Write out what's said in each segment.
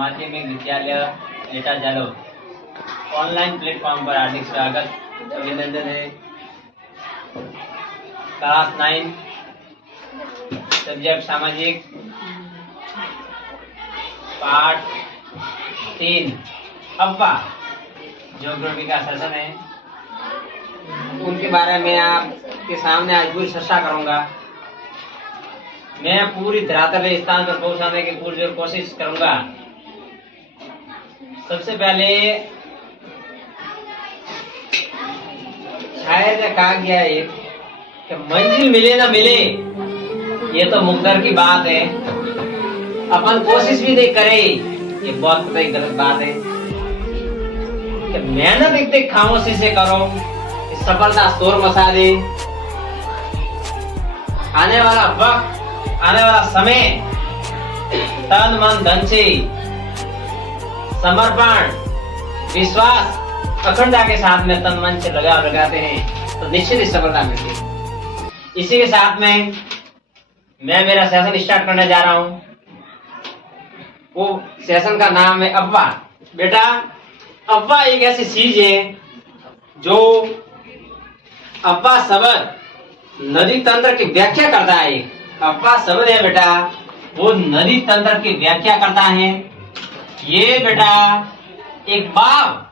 माध्यमिक विद्यालय एटा Jalore online platform पर हार्दिक स्वागत अभिनंदन है। क्लास 9 सब्जेक्ट सामाजिक पाठ 3 अव्वा ज्योग्राफी का सेशन है। उनके बारे में आपके सामने आज पूरी चर्चा करूंगा। मैं पूरी धरातल स्थान पर पहुंचाने की पूरी कोशिश करूंगा। सबसे पहले शायर ने कहा गया है कि मंजिल मिले ना मिले ये तो मुकद्दर की बात है, अपन कोशिश भी नहीं करे ये बहुत पता ही गलत बात है। कि मेहनत इतने खामोशी से करो सफलता शोर मचा दे। आने वाला वक्त, आने वाला समय तन मन धन से समर्पण विश्वास अखंडता के साथ में तन मन से लगाते हैं तो निश्चित ही सफलता मिलती है। इसी के साथ में मैं मेरा सेशन स्टार्ट करने जा रहा हूं। वो सेशन का नाम है अव्वा। बेटा अव्वा एक ऐसी चीज है जो अव्वा शब्द नदी तंत्र की व्याख्या करता है। अव्वा शब्द है बेटा वो नदी तंत्र की व्याख्या करता है। ये बेटा एक बहाव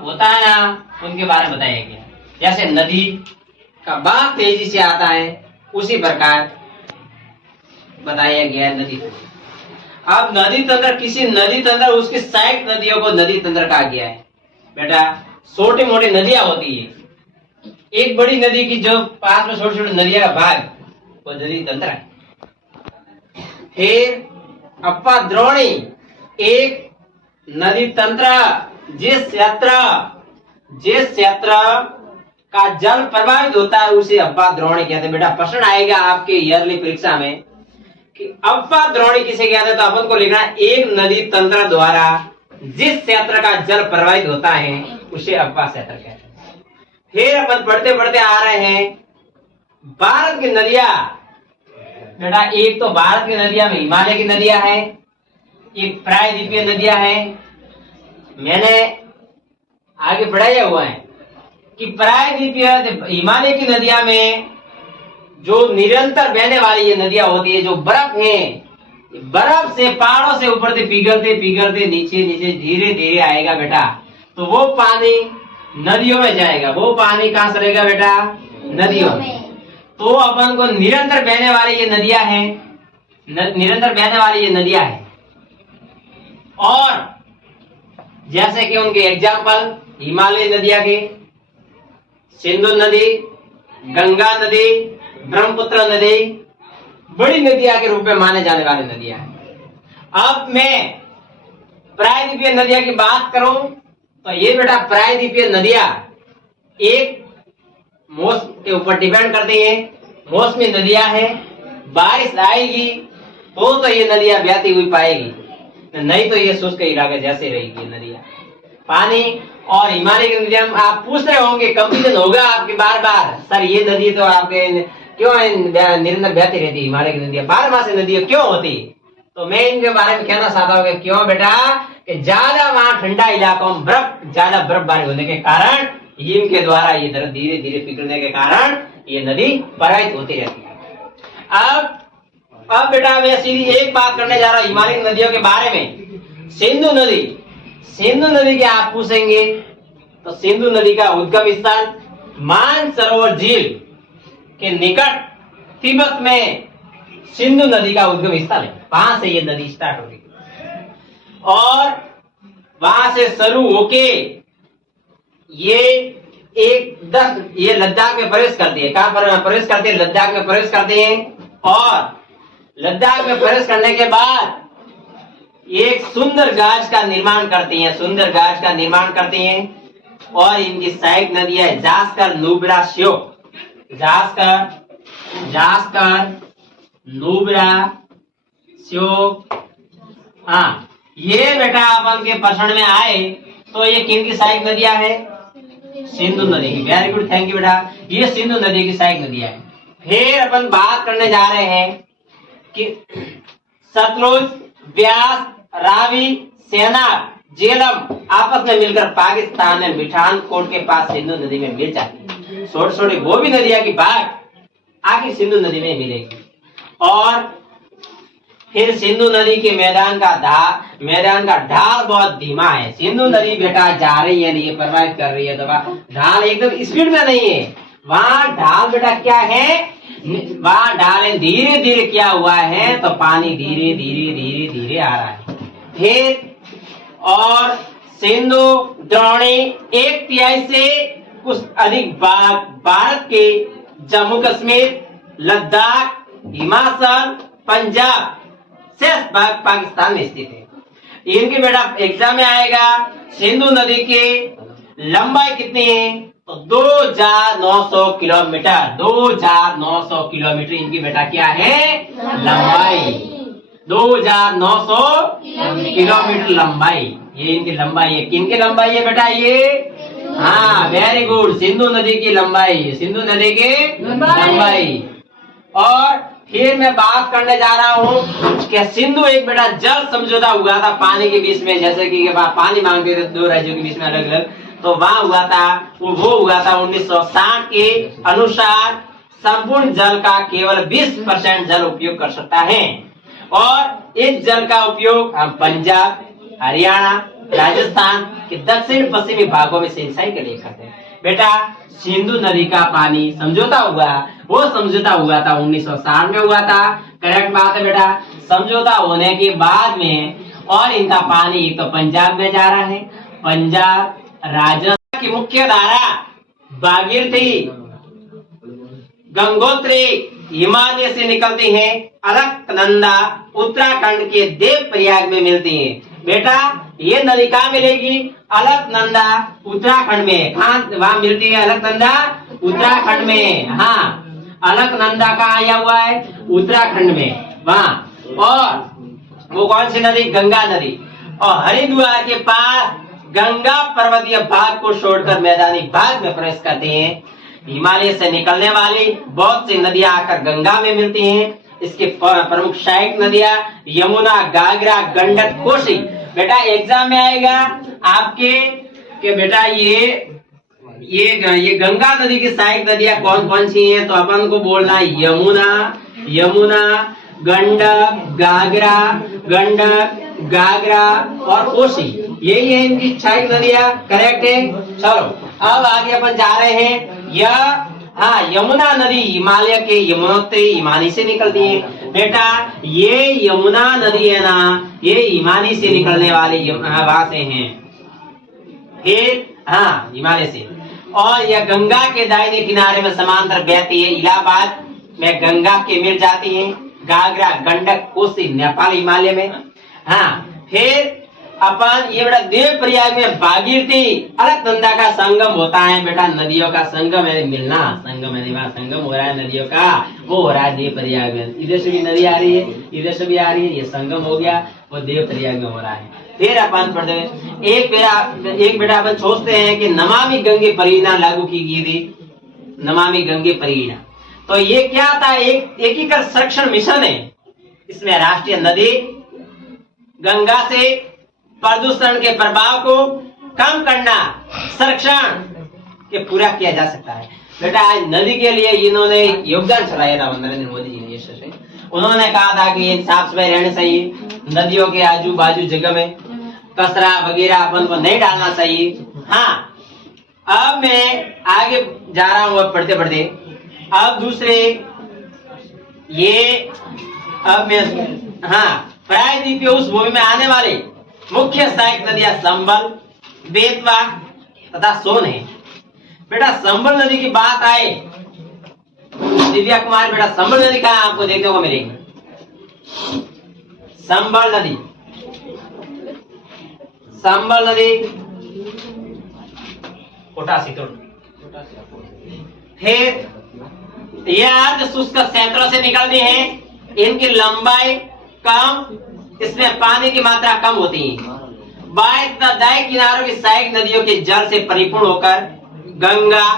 होता है ना, उनके बारे में बताया गया। जैसे नदी का बहाव तेजी से आता है उसी प्रकार बताया गया है नदी तंत्र। अब नदी तंत्र किसी नदी तंत्र उसकी सहायक नदियों को नदी तंत्र कहा गया है। बेटा छोटी मोटी नदियां होती है, एक बड़ी नदी की जो पास में छोटी छोटी नदियां का भाग वो नदी तंत्र है। फिर अप्पा द्रोणी एक नदी तंत्र जिस क्षेत्र का जल प्रभावित होता है उसे अप्पा द्रोणी कहते हैं। बेटा प्रश्न आएगा आपके ईयरली परीक्षा में कि अप्पा द्रोणी किसे कहते हैं, तो अपन को लिखना एक नदी तंत्र द्वारा जिस क्षेत्र का जल प्रभावित होता है उसे अप्पा क्षेत्र कहते हैं। फिर अपन पढ़ते पढ़ते आ रहे हैं भारत की नदियां। बेटा एक तो भारत की नदियां में हिमालय की नदियां हैं, एक प्रायद्वीपीय नदियां हैं। मैंने आगे पढ़ाया हुआ है कि प्रायद्वीपीय हिमालय की नदियां में जो निरंतर बहने वाली ये नदियां होती है, जो बर्फ है, बर्फ से पहाड़ों से ऊपर से पिघलते पिघलते नीचे नीचे धीरे धीरे आएगा बेटा, तो वो पानी नदियों में जाएगा। वो पानी कहां से रहेगा बेटा? नदियों में। तो अपन को निरंतर बहने वाली ये नदियां हैं, निरंतर बहने वाली ये नदियां हैं। और जैसे कि उनके एग्जाम्पल हिमालय नदियां के सिंधु नदी, गंगा नदी, ब्रह्मपुत्र नदी बड़ी नदियां के रूप में माने जाने वाली नदियां हैं। अब मैं प्रायद्वीपीय नदियां की बात करूं तो ये बेटा प्रायद्वीपीय नदियां एक मौसम के ऊपर डिपेंड करती है। मौसमी नदियां हैं, बारिश आएगी तो ये नदियां बहती हुई पाएगी, नहीं तो ये शुष्क इलाके जैसे रहेगी नदियां। पानी और हिमालय की नदियां आप पूछ रहे होंगे, कंफ्यूजन होगा आपके बार बार, सर ये नदी तो आपके क्यों निरंतर बहती रहती है, हिमालय की नदियां 12 माह से नदियां क्यों होती? तो मैं इनके बारे में कहना चाहता हूँ कि क्यों बेटा कि ज्यादा वहां ठंडा इलाकों में ज्यादा बर्फबारी होने के कारण हिम के द्वारा ये धीरे धीरे पिघलने के कारण ये नदी प्रवाहित होती रहती है। अब बेटा मैं सीधी एक बात करने जा रहा हूं हिमालय नदियों के बारे में। सिंधु नदी के आप पूछेंगे तो सिंधु नदी का उद्गम स्थल मानसरोवर झील के निकट तिब्बत में सिंधु नदी का उद्गम स्थल है। वहां से ये नदी स्टार्ट होगी और वहां से शुरू होके ये लद्दाख में प्रवेश करती है। कहां पर प्रवेश करती है? लद्दाख में प्रवेश करती है। और लद्दाख में प्रवेश करने के बाद एक सुंदर गाज का निर्माण करती हैं, सुंदर गाज का निर्माण करती हैं। और इनकी सहायक नदियां जास्कर, नुब्रा, श्योक। जास्कर, नुब्रा, श्योक। हाँ, ये बेटा अपन के प्रश्न में आए तो ये किनकी सहायक नदियां है? सिंधु नदी की। वेरी गुड, थैंक यू बेटा। ये सिंधु नदी की सहायक नदियां है। फिर अपन बात करने जा रहे हैं कि सतलुज, ब्यास, रावी, सेनाब, झेलम आपस में मिलकर पाकिस्तान में मिठानकोट के पास सिंधु नदी में मिल जाती है। छोटी छोटी वो भी नदियां की भाग आगे सिंधु नदी में मिलेगी। और फिर सिंधु नदी के मैदान का ढाल बहुत धीमा है। सिंधु नदी बेटा जा रही है, ये प्रवाहित कर रही है, तो ढाल एकदम स्पीड में नहीं है। वहाँ ढाल बेटा क्या है, वहाँ ढाल धीरे धीरे क्या हुआ है, तो पानी धीरे धीरे धीरे धीरे आ रहा है। फिर और सिंधु द्रोणी 1/3 से कुछ अधिक भाग भारत के जम्मू कश्मीर, लद्दाख, हिमाचल, पंजाब, शेष भाग पाकिस्तान में स्थित है। इनकी बेटा एग्जाम में आएगा, सिंधु नदी की लंबाई कितनी है, तो 2900 किलोमीटर। 2900 किलोमीटर इनकी बेटा क्या है, लंबाई। 2900 किलोमीटर लंबाई, ये इनकी लंबाई है। किनकी लंबाई है बेटा ये, हाँ वेरी गुड, सिंधु नदी की लंबाई, सिंधु नदी की लंबाई। और फिर मैं बात करने जा रहा हूँ कि सिंधु एक बेटा जल समझौता हुआ था पानी के बीच में, जैसे कि पानी मांगते थे दो राज्यों के बीच में अलग अलग, तो वहाँ हुआ था, वो हुआ था 1960 के अनुसार संपूर्ण जल का केवल 20% जल उपयोग कर सकता है। और इस जल का उपयोग हम पंजाब, हरियाणा, राजस्थान के दक्षिण पश्चिमी भागों में सिंचाई के लिए करते हैं। बेटा सिंधु नदी का पानी समझौता हुआ, वो समझौता हुआ था 1960 में हुआ था, करेक्ट बात है बेटा। समझौता होने के बाद में और इनका पानी तो पंजाब में जा रहा है, पंजाब, राजस्थान की मुख्य धारा भागीरथी, गंगोत्री हिमालय से निकलती है, अलकनंदा उत्तराखंड के देवप्रयाग में मिलती है। बेटा ये नदी कहाँ मिलेगी, अलकनंदा उत्तराखंड में। वहाँ मिलती है अलकनंदा उत्तराखंड में, हाँ अलकनंदा कहाँ आया हुआ है, उत्तराखंड में वहाँ। और वो कौन सी नदी, गंगा नदी। और हरिद्वार के पास गंगा पर्वतीय भाग को छोड़कर मैदानी भाग में प्रवेश करते हैं। हिमालय से निकलने वाली बहुत सी नदियां आकर गंगा में मिलती हैं। इसके प्रमुख सहायक नदियां यमुना, घाघरा, गंडक, कोसी। बेटा एग्जाम में आएगा आपके कि बेटा ये गंगा नदी की सहायक नदियां कौन कौन सी हैं, तो अपन को बोलना यमुना, गंडक, घाघरा और कोसी, यही है इनकी सहायक नदियां, करेक्ट है। चलो अब आगे अपन जा रहे हैं। हाँ यमुना नदी हिमालय के यमुनोत्री हिमानी से निकलती है। बेटा ये यमुना नदी है ना, ये हिमानी से निकलने वाली वहां से है, फिर हाँ हिमालय से। और यह गंगा के दाहिने किनारे में समांतर बहती है, इलाहाबाद में गंगा के मिल जाती है। घाघरा, गंडक, कोसी नेपाल हिमालय में। हाँ फिर अपन ये बेटा देवप्रयाग में भागीरथी अलकनंदा का संगम होता है। बेटा नदियों का संगम है, मिलना संगम है, वहाँ संगम हो रहा है नदियों का, वो हो रहा है देवप्रयाग में। इधर से भी नदी आ रही है, इधर से भी आ रही है, ये संगम हो गया, वो देवप्रयाग में हो रहा है। फिर अपन पढ़ते हैं एक बेटा अपन सोचते हैं कि नमामि गंगे परियोजना लागू की गई थी। नमामि गंगे परियोजना तो ये क्या था, एक एकीकृत संरक्षण मिशन है। इसमें राष्ट्रीय नदी गंगा से प्रदूषण के प्रभाव को कम करना, संरक्षण के पूरा किया जा सकता है। बेटा आज नदी के लिए इन्होंने योगदान चलाया था नरेंद्र मोदी जी ने। यश उन्होंने कहा था कि ये साफ सफाई रहनी चाहिए, नदियों के आजू बाजू जगह में कचरा वगैरह अपन को नहीं डालना चाहिए। हाँ अब मैं आगे जा रहा हूँ पढ़ते पढ़ते। अब दूसरे ये अब मैं प्रायद्वीपीय उस भूमि में आने वाले मुख्य सहायक नदियां संबल, बेतवा तथा सोन है। बेटा संबल नदी की बात आए, दिव्या कुमार बेटा संबल नदी कहाँ आपको देखने को मिलेगी, संबल नदी फिर ये अर्ध शुष्क क्षेत्रों से निकलती हैं। इनकी लंबाई कम, इसमें पानी की मात्रा कम होती है। बाएं तथा दाएं किनारों की सहायक नदियों के जल से परिपूर्ण होकर गंगा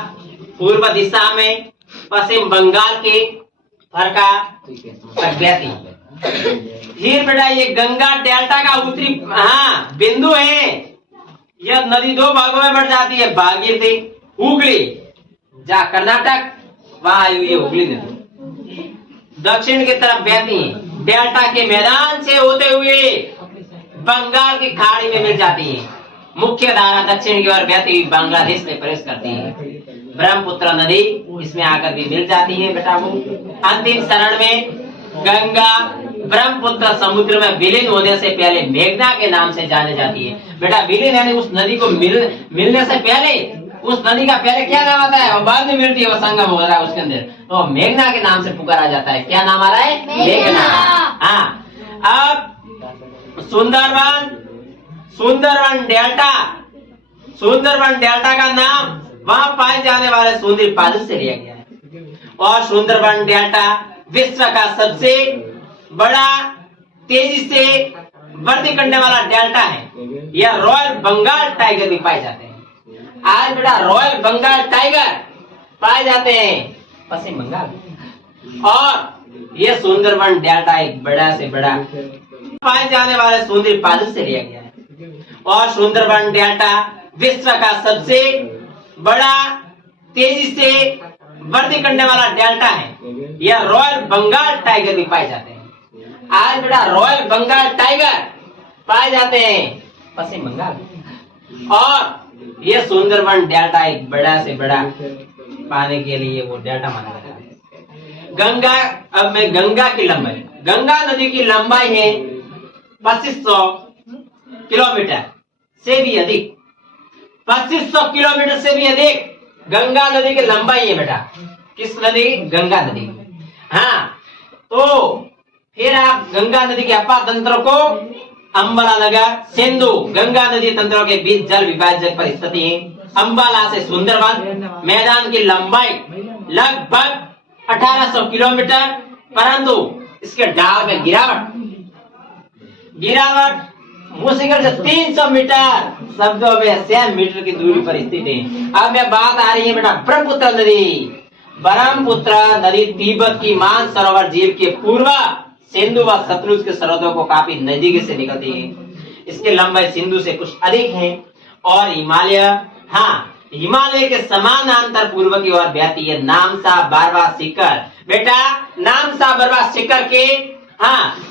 पूर्व दिशा में पश्चिम बंगाल के फरका तक बहती है। फिर बेटा ये गंगा डेल्टा का उत्तरी बिंदु है। यह नदी दो भागों में बढ़ जाती है, भागीरथी, हुगली। जहाँ कर्नाटक वहां ये हुगली नदी दक्षिण की तरफ बहती है, डेल्टा के मैदान से होते हुए बंगाल की खाड़ी में मिल जाती है। मुख्य धारा दक्षिण की ओर बहती हुई बांग्लादेश में प्रवेश करती है। ब्रह्मपुत्र नदी इसमें आकर भी मिल जाती है बेटा। वो अंतिम चरण में गंगा ब्रह्मपुत्र समुद्र में विलीन होने से पहले मेघना के नाम से जाने जाती है। बेटा विलीन यानी उस नदी को मिलने से पहले, उस नदी का पहले क्या नाम आता है और बाद में मिलती है, वो संगम हो रहा है उसके अंदर, तो मेघना के नाम से पुकारा जाता है। क्या नाम आ रहा है? मेघना। हाँ, अब सुंदरवन डेल्टा का नाम वहां पाए जाने वाले समुद्री बालू से लिया गया है। और सुंदरवन डेल्टा विश्व का सबसे बड़ा तेजी से वृद्धि करने वाला डेल्टा है। यह रॉयल बंगाल टाइगर भी पाए जाते हैं। आज बेटा रॉयल बंगाल टाइगर पाए जाते हैं पश्चिम बंगाल। और यह सुंदरवन डेल्टा एक बड़ा से बड़ा पाए जाने वाले समुद्री बालू से लिया गया है। और सुंदरवन डेल्टा विश्व का सबसे बड़ा तेजी से वृद्धि करने वाला डेल्टा है। यह रॉयल बंगाल टाइगर भी पाए जाते हैं। आज बेटा रॉयल बंगाल टाइगर पाए जाते हैं पश्चिम बंगाल। और यह सुंदरवन डेल्टा एक बड़ा से बड़ा पाने के लिए वो डेल्टा माना जाता है। गंगा, अब मैं गंगा की लंबाई, गंगा नदी की लंबाई है 2500 किलोमीटर से भी अधिक। 2500 किलोमीटर से भी अधिक गंगा नदी की लंबाई है बेटा। किस नदी? गंगा नदी। हाँ, तो फिर आप गंगा नदी के अपार तंत्र को अंबाला नगर, सिंधु, गंगा नदी तंत्रों के बीच जल विभाजक पर स्थित है। अंबाला से सुंदरवन मैदान की लंबाई लगभग 1800 किलोमीटर, परंतु इसके ढाल में गिरावट मुश्किल से 300 मीटर, शब्दों में 100 मीटर की दूरी पर स्थित है। अब मैं बात आ रही है बेटा ब्रह्मपुत्र नदी। ब्रह्मपुत्र नदी तिब्बत की मानसरोवर झील के पूर्व सिंधु व सतलुज के सरहदों को काफी नजदीकी से निकलती है। इसकी लंबाई सिंधु से कुछ अधिक है और हिमालय के समानांतर पूर्व की ओर बहती है। नामसा बरवा शिखर, बेटा नामसा बरवा शिखर के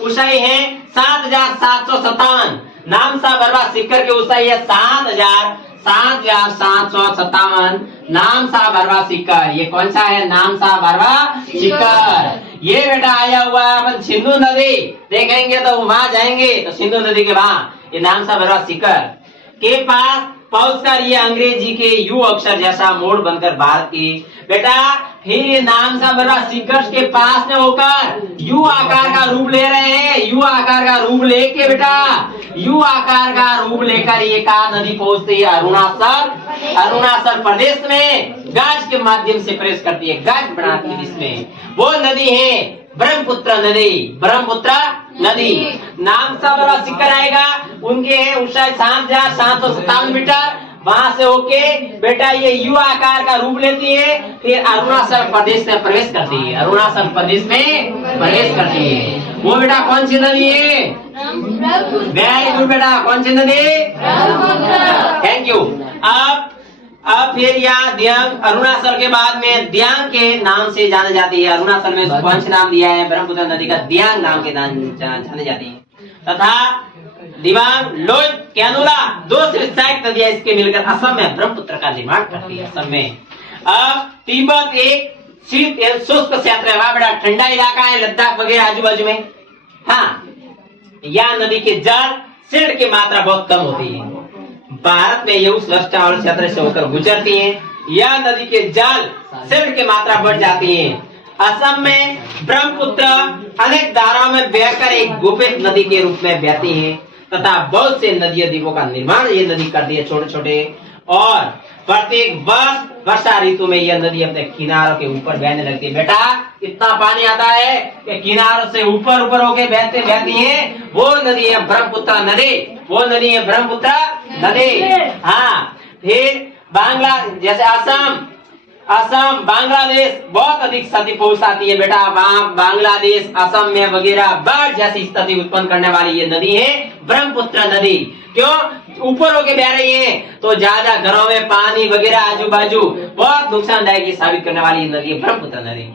ऊंचाई है 7,757। नामसा बरवा शिखर की ऊंचाई है 7,757। नामसा बरवा शिखर, ये कौन सा है? नामसा बरवा शिखर। ये बेटा आया हुआ है अपन सिंधु नदी देखेंगे तो वहां जाएंगे तो सिंधु नदी के वहां ये नामसा बरवा शिखर के पास पहुंचकर ये अंग्रेजी के यू अक्षर जैसा मोड़ बनकर भारत की बेटा फिर ये नामसा बरवा शिखर के पास में होकर यू आकार का रूप ले रहे हैं। यू आकार का रूप लेके बेटा यू आकार का रूप लेकर ये का नदी पहुंचती है अरुणाचल प्रदेश में गाज के माध्यम से प्रवेश करती है, गाज बनाती है। इसमें वो नदी है ब्रह्मपुत्र नदी। नामसा बरवा शिखर आएगा, उनके है ऊंचाई 7,757 मीटर। वहां से होके बेटा ये यू आकार का रूप लेती है, फिर अरुणाचल प्रदेश में प्रवेश करती है। अरुणाचल प्रदेश में प्रवेश करती है। वो बेटा कौन सी नदी है? वेरी गुड बेटा, कौन सी नदी? Thank you. अब फिर यहाँ दियांग, अरुणाचल के बाद में दियांग के नाम से जानी जाती है। अरुणाचल में कौन सा नाम दिया है? ब्रह्मपुत्र नदी का दियांग नाम के नाम जानी जाती है। तथा दिबांग, लोहित, कैनुला, दो सहायक नदियां इसके मिलकर असम में ब्रह्मपुत्र का निर्माण करती है। असम में अब तिब्बत एक शीत एवं शुष्क क्षेत्र है, वहां बड़ा ठंडा इलाका है, लद्दाख वगैरह आजू बाजू में। यहाँ नदी के जल शीर्ण की मात्रा बहुत कम होती है। भारत में ये उस और क्षेत्र से होकर गुजरती है। यह नदी के जल शीर्ण की मात्रा बढ़ जाती है। असम में ब्रह्मपुत्र अनेक धाराओं में बहकर एक गुफित नदी के रूप में बहती है तथा बहुत से नदियों द्वीपों का निर्माण ये नदी करती है, छोटे छोटे। और प्रत्येक वर्ष वर्षा ऋतु में यह नदी अपने किनारों के ऊपर बहने लगती है। बेटा इतना पानी आता है कि किनारों से ऊपर ऊपर होके बहती है। वो नदी है ब्रह्मपुत्र नदी, वो नदी है ब्रह्मपुत्र नदी। फिर बांग्ला जैसे असम असम, बांग्लादेश बहुत अधिक क्षति पहुंचाती है बेटा। वहां बांग्लादेश, असम में वगैरह बाढ़ जैसी स्थिति उत्पन्न करने वाली ये नदी है ब्रह्मपुत्र नदी। क्यों? ऊपर होके बह रही है तो ज्यादा घरों में पानी वगैरह आजू बाजू बहुत नुकसानदायक साबित करने वाली नदी है ब्रह्मपुत्र नदी।